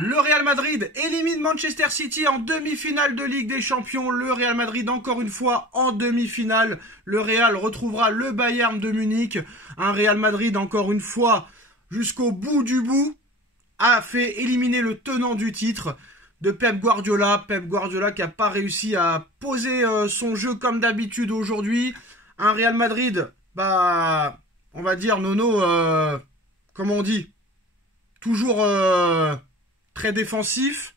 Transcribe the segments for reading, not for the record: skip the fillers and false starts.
Le Real Madrid élimine Manchester City en demi-finale de Ligue des Champions. Le Real Madrid encore une fois en demi-finale. Le Real retrouvera le Bayern de Munich. Un Real Madrid encore une fois jusqu'au bout du bout a fait éliminer le tenant du titre de Pep Guardiola. Pep Guardiola qui n'a pas réussi à poser son jeu comme d'habitude aujourd'hui. Un Real Madrid, on va dire Nono, comment on dit, toujours très défensif,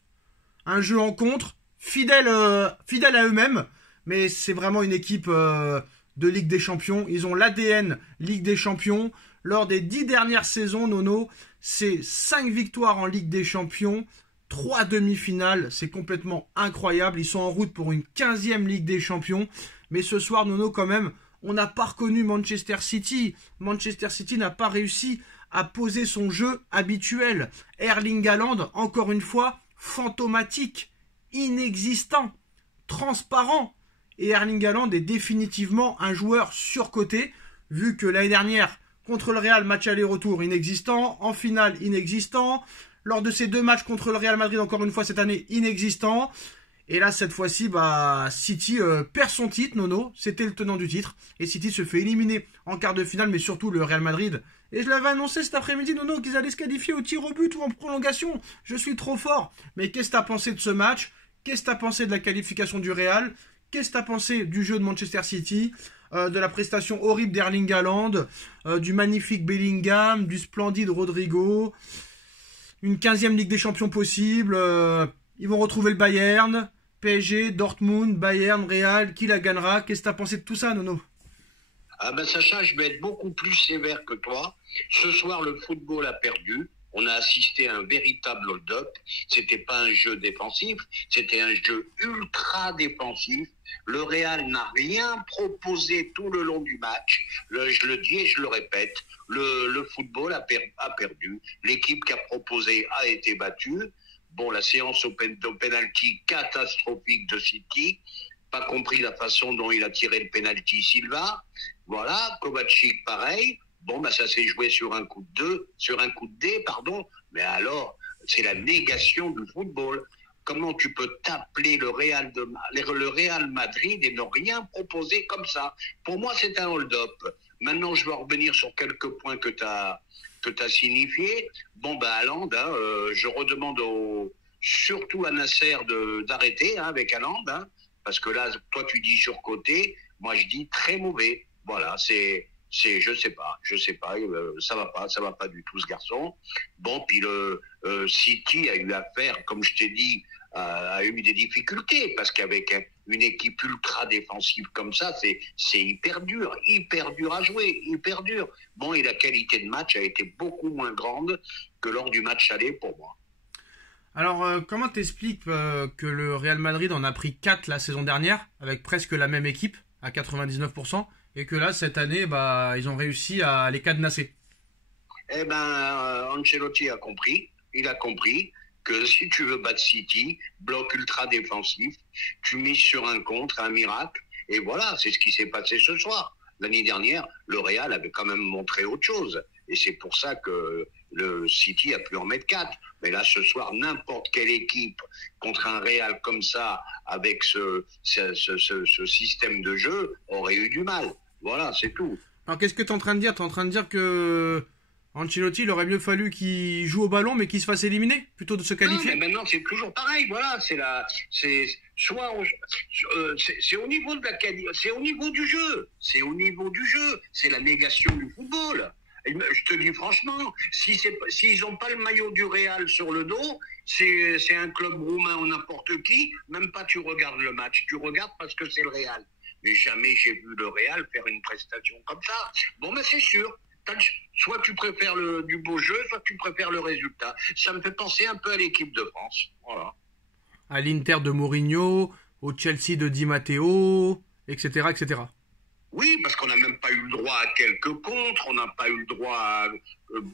un jeu en contre, fidèle à eux-mêmes, mais c'est vraiment une équipe de Ligue des Champions. Ils ont l'ADN Ligue des Champions. Lors des 10 dernières saisons, Nono, c'est 5 victoires en Ligue des Champions, 3 demi-finales, c'est complètement incroyable. Ils sont en route pour une 15e Ligue des Champions. Mais ce soir, Nono, quand même, on n'a pas reconnu Manchester City. Manchester City n'a pas réussi à poser son jeu habituel. Erling Haaland, encore une fois, fantomatique, inexistant, transparent. Et Erling Haaland est définitivement un joueur surcoté, vu que l'année dernière, contre le Real, match aller-retour inexistant, en finale inexistant, lors de ces 2 matchs contre le Real Madrid, encore une fois cette année, inexistant. Et là, cette fois-ci, City perd son titre, Nono. C'était le tenant du titre. Et City se fait éliminer en quart de finale, mais surtout le Real Madrid. Et je l'avais annoncé cet après-midi, Nono, qu'ils allaient se qualifier au tir au but ou en prolongation. Je suis trop fort. Mais qu'est-ce que tu as pensé de ce match? Qu'est-ce que tu as pensé de la qualification du Real? Qu'est-ce que tu as pensé du jeu de Manchester City? De la prestation horrible d'Erling Haaland, du magnifique Bellingham, du splendide Rodrigo, une 15e Ligue des Champions possible, ils vont retrouver le Bayern, PSG, Dortmund, Bayern, Real, qui la gagnera? Qu'est-ce que tu as pensé de tout ça, Nono? Sacha, je vais être beaucoup plus sévère que toi. Ce soir, le football a perdu. On a assisté à un véritable hold-up. C'était pas un jeu défensif, c'était un jeu ultra défensif. Le Real n'a rien proposé tout le long du match. Je le dis et je le répète, le football a perdu. L'équipe qui a proposé a été battue. Bon, la séance au penalty catastrophique de City. Pas compris la façon dont il a tiré le penalty Silva. Voilà, Kovacic pareil. Bon, ça s'est joué sur un coup de dé, mais alors, c'est la négation du football. Comment tu peux t'appeler le Real Madrid et ne rien proposer comme ça? Pour moi, c'est un hold-up. Maintenant, je vais revenir sur quelques points que tu as signifiés. Bon, Haaland, je redemande surtout à Nasser d'arrêter avec Haaland, parce que là, toi, tu dis surcoté, moi, je dis très mauvais. Voilà, je sais pas, ça va pas du tout ce garçon. Bon, puis le City a eu affaire, comme je t'ai dit, a eu des difficultés parce qu'avec une équipe ultra défensive comme ça, c'est hyper dur à jouer, hyper dur. Bon, et la qualité de match a été beaucoup moins grande que lors du match aller pour moi. Alors, comment t'expliques que le Real Madrid en a pris 4 la saison dernière, avec presque la même équipe, à 99%, et que là, cette année, ils ont réussi à les cadenasser? Ancelotti a compris. Il a compris que si tu veux battre City, bloc ultra défensif, tu mises sur un contre, un miracle, et voilà, c'est ce qui s'est passé ce soir. L'année dernière, le Real avait quand même montré autre chose, et c'est pour ça que le City a pu en mettre 4. Mais là, ce soir, n'importe quelle équipe contre un Real comme ça, avec ce système de jeu, aurait eu du mal. Voilà, c'est tout. Alors, qu'est-ce que tu es en train de dire? Tu es en train de dire que Ancelotti, il aurait mieux fallu qu'il joue au ballon, mais qu'il se fasse éliminer, plutôt de se qualifier? Non, mais maintenant, c'est toujours pareil. Voilà, c'est au niveau de c'est au niveau du jeu. C'est au niveau du jeu. C'est la négation du football. Et je te dis franchement, s'ils n'ont pas le maillot du Real sur le dos, c'est un club roumain ou n'importe qui, même pas tu regardes le match. Tu regardes parce que c'est le Real. Mais jamais j'ai vu le Real faire une prestation comme ça. Bon, c'est sûr. Soit tu préfères du beau jeu, soit tu préfères le résultat. Ça me fait penser un peu à l'équipe de France. Voilà. À l'Inter de Mourinho, au Chelsea de Di Matteo, etc., etc. Oui, parce qu'on n'a même pas eu le droit à quelques contres, on n'a pas eu le droit à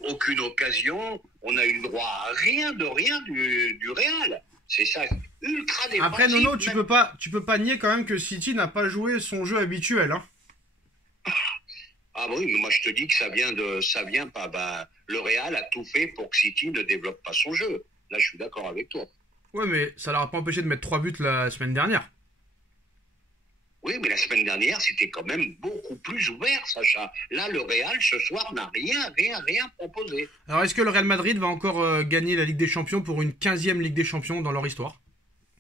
aucune occasion, on a eu le droit à rien du Real. C'est ça, ultra défensif. Après, Nono, tu peux pas nier quand même que City n'a pas joué son jeu habituel, hein. Ah oui, mais moi je te dis que ça vient pas. Le Real a tout fait pour que City ne développe pas son jeu. Là, je suis d'accord avec toi. Ouais, mais ça leur a pas empêché de mettre 3 buts la semaine dernière. Oui, mais la semaine dernière, c'était quand même beaucoup plus ouvert, Sacha. Là, le Real, ce soir, n'a rien proposé. Alors, est-ce que le Real Madrid va encore gagner la Ligue des Champions pour une 15e Ligue des Champions dans leur histoire?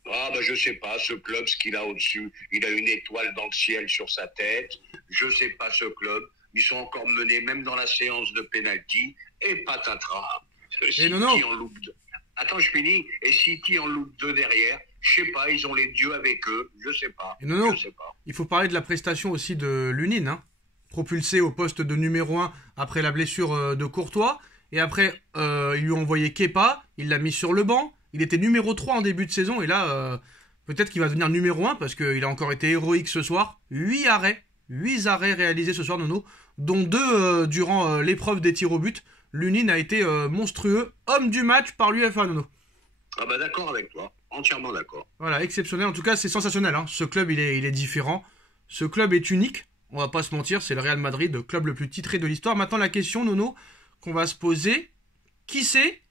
Ah, bah, je sais pas, ce club, ce qu'il a au-dessus, il a une étoile dans le ciel sur sa tête. Je sais pas, ce club. Ils sont encore menés, même dans la séance de pénalty, et patatras. City en loupe deux. Attends, je finis. Et City en loupe 2 derrière. Je sais pas, ils ont les dieux avec eux. Je sais pas. Je sais pas. Il faut parler de la prestation aussi de Lunin, hein, propulsé au poste de numéro 1 après la blessure de Courtois. Et après, ils lui ont envoyé Kepa, il l'a mis sur le banc. Il était numéro 3 en début de saison. Et là, peut-être qu'il va devenir numéro 1 parce qu'il a encore été héroïque ce soir. 8 arrêts réalisés ce soir, Nono, dont 2 durant l'épreuve des tirs au but. Lunin a été monstrueux, homme du match par l'UEFA, Nono. Ah bah d'accord avec toi, entièrement d'accord. Voilà, exceptionnel. En tout cas, c'est sensationnel. Hein. Ce club, il est différent. Ce club est unique. On va pas se mentir, c'est le Real Madrid, le club le plus titré de l'histoire. Maintenant, la question, Nono, qu'on va se poser, qui c'est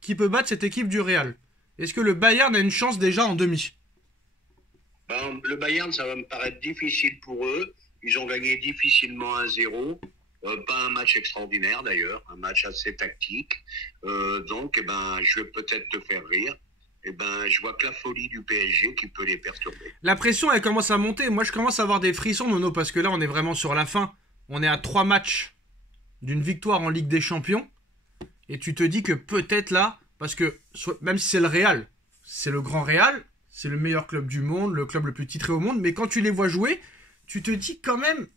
qui peut battre cette équipe du Real? Est-ce que le Bayern a une chance déjà en demi? Le Bayern, ça va me paraître difficile pour eux. Ils ont gagné difficilement 1-0. Pas un match extraordinaire d'ailleurs, un match assez tactique. Donc, je vais peut-être te faire rire. Je vois que la folie du PSG qui peut les perturber. La pression, elle commence à monter. Moi, je commence à avoir des frissons, Nono, parce que là, on est vraiment sur la fin. On est à 3 matchs d'une victoire en Ligue des Champions. Et tu te dis que peut-être là, parce que même si c'est le Real, c'est le grand Real, c'est le meilleur club du monde, le club le plus titré au monde, mais quand tu les vois jouer, tu te dis quand même,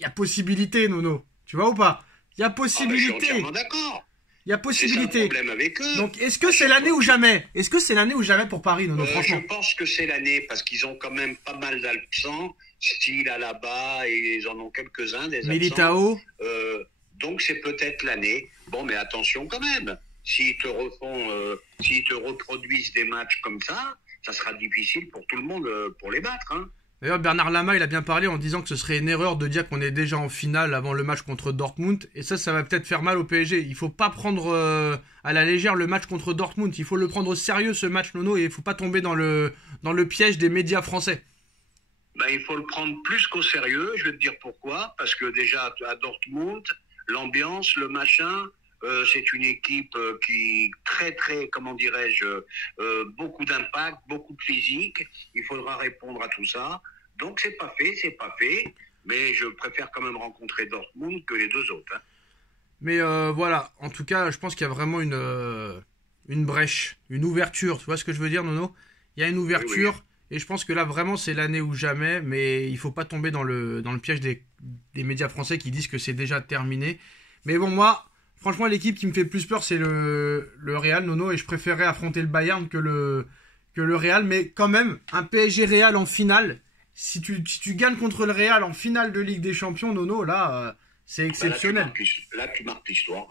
il y a possibilité, Nono. Tu vois ou pas? Il y a possibilité. Je suis entièrement d'accord. Il y a possibilité. C'est ça le problème avec eux. Donc, est-ce que c'est l'année ou jamais? Est-ce que c'est l'année ou jamais pour Paris, Nono, franchement? Je pense que c'est l'année, parce qu'ils ont quand même pas mal d'absents. Style Alaba, et ils en ont quelques-uns, des absents. Militao. Donc, c'est peut-être l'année. Bon, mais attention quand même. S'ils te reproduisent des matchs comme ça sera difficile pour tout le monde pour les battre, hein. D'ailleurs, Bernard Lama, il a bien parlé en disant que ce serait une erreur de dire qu'on est déjà en finale avant le match contre Dortmund. Et ça va peut-être faire mal au PSG. Il faut pas prendre à la légère le match contre Dortmund. Il faut le prendre au sérieux, ce match, Nono, et il faut pas tomber dans le piège des médias français. Il faut le prendre plus qu'au sérieux. Je vais te dire pourquoi. Parce que déjà, à Dortmund, l'ambiance, le machin... c'est une équipe qui très comment dirais-je, beaucoup d'impact, beaucoup de physique. Il faudra répondre à tout ça. Donc c'est pas fait. Mais je préfère quand même rencontrer Dortmund que les deux autres. Hein. Mais voilà, en tout cas, je pense qu'il y a vraiment une brèche, une ouverture. Tu vois ce que je veux dire, Nono? Il y a une ouverture. Oui. Et je pense que là, vraiment, c'est l'année ou jamais. Mais il faut pas tomber dans le piège des médias français qui disent que c'est déjà terminé. Mais bon, moi... Franchement, l'équipe qui me fait le plus peur, c'est le Real, Nono, et je préférerais affronter le Bayern que le Real. Mais quand même, un PSG Real en finale, si tu gagnes contre le Real en finale de Ligue des Champions, Nono, là, c'est exceptionnel. Là, tu marques l'histoire.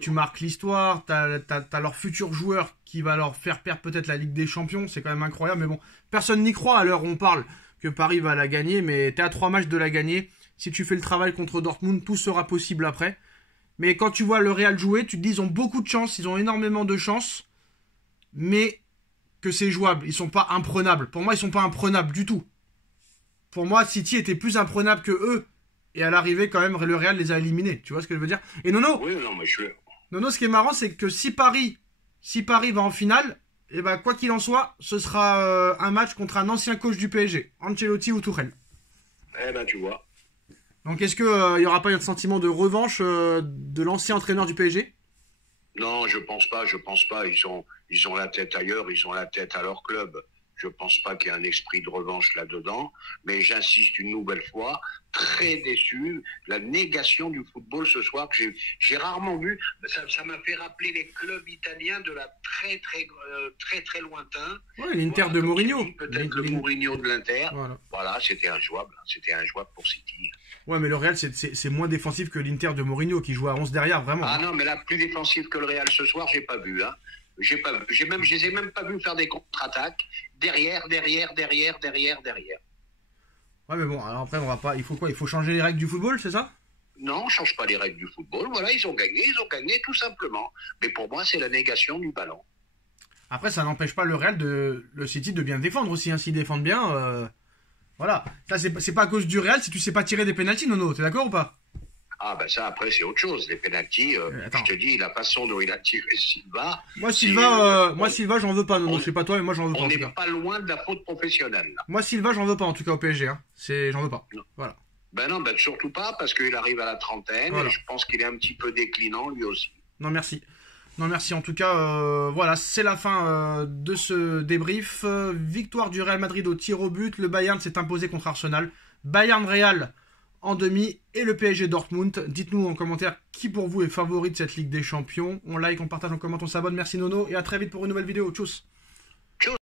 Tu marques l'histoire, t'as leur futur joueur qui va leur faire perdre peut-être la Ligue des Champions, c'est quand même incroyable. Mais bon, personne n'y croit à l'heure où on parle que Paris va la gagner, mais t'es à 3 matchs de la gagner. Si tu fais le travail contre Dortmund, tout sera possible après. Mais quand tu vois le Real jouer, tu te dis ils ont beaucoup de chance, ils ont énormément de chance, mais que c'est jouable. Ils sont pas imprenables. Pour moi, ils sont pas imprenables du tout. Pour moi, City était plus imprenable que eux. Et à l'arrivée, quand même, le Real les a éliminés. Tu vois ce que je veux dire? Et Nono, oui, non, mais Nono, ce qui est marrant, c'est que si Paris va en finale, et quoi qu'il en soit, ce sera un match contre un ancien coach du PSG, Ancelotti ou Tuchel. Tu vois. Donc est-ce qu'il n'y aura pas un sentiment de revanche de l'ancien entraîneur du PSG? Non, je pense pas. Ils ont la tête ailleurs, ils ont la tête à leur club. Je pense pas qu'il y ait un esprit de revanche là-dedans. Mais j'insiste une nouvelle fois, très déçu. La négation du football ce soir que j'ai rarement vu. Ça m'a fait rappeler les clubs italiens de la très lointain. Ouais, l'Inter de Mourinho. Peut-être le Mourinho de l'Inter. Voilà, c'était injouable. C'était injouable pour City. Ouais, mais le Real, c'est moins défensif que l'Inter de Mourinho qui joue à 11 derrière, vraiment. Ah non, mais là, plus défensif que le Real ce soir, j'ai pas vu. Hein. Je les ai même pas vu faire des contre-attaques. Derrière. Ouais, mais bon, alors après, on va pas. Il faut quoi? Il faut changer les règles du football, c'est ça? Non, on change pas les règles du football. Voilà, ils ont gagné tout simplement. Mais pour moi, c'est la négation du ballon. Après, ça n'empêche pas le City de bien défendre aussi. Hein. S'ils défendent bien, voilà. Ça, c'est pas à cause du Real si tu sais pas tirer des pénaltys, Nono. T'es d'accord ou pas? Ah ben ça après c'est autre chose, les pénaltys, je te dis la façon dont il a tiré Silva. Moi Silva j'en veux pas, Nono, je sais pas toi mais moi j'en veux pas. On n'est pas loin de la faute professionnelle. Là. Moi Silva j'en veux pas en tout cas au PSG, hein. J'en veux pas. Non. Voilà. Ben non, ben surtout pas parce qu'il arrive à la trentaine voilà. et je pense qu'il est un petit peu déclinant lui aussi. Non merci. Non merci en tout cas, voilà, c'est la fin de ce débrief. Victoire du Real Madrid au tir au but, le Bayern s'est imposé contre Arsenal. Bayern-Real en demi et le PSG Dortmund. Dites-nous en commentaire qui pour vous est favori de cette Ligue des Champions. On like, on partage, on commente, on s'abonne. Merci Nono et à très vite pour une nouvelle vidéo. Tchuss.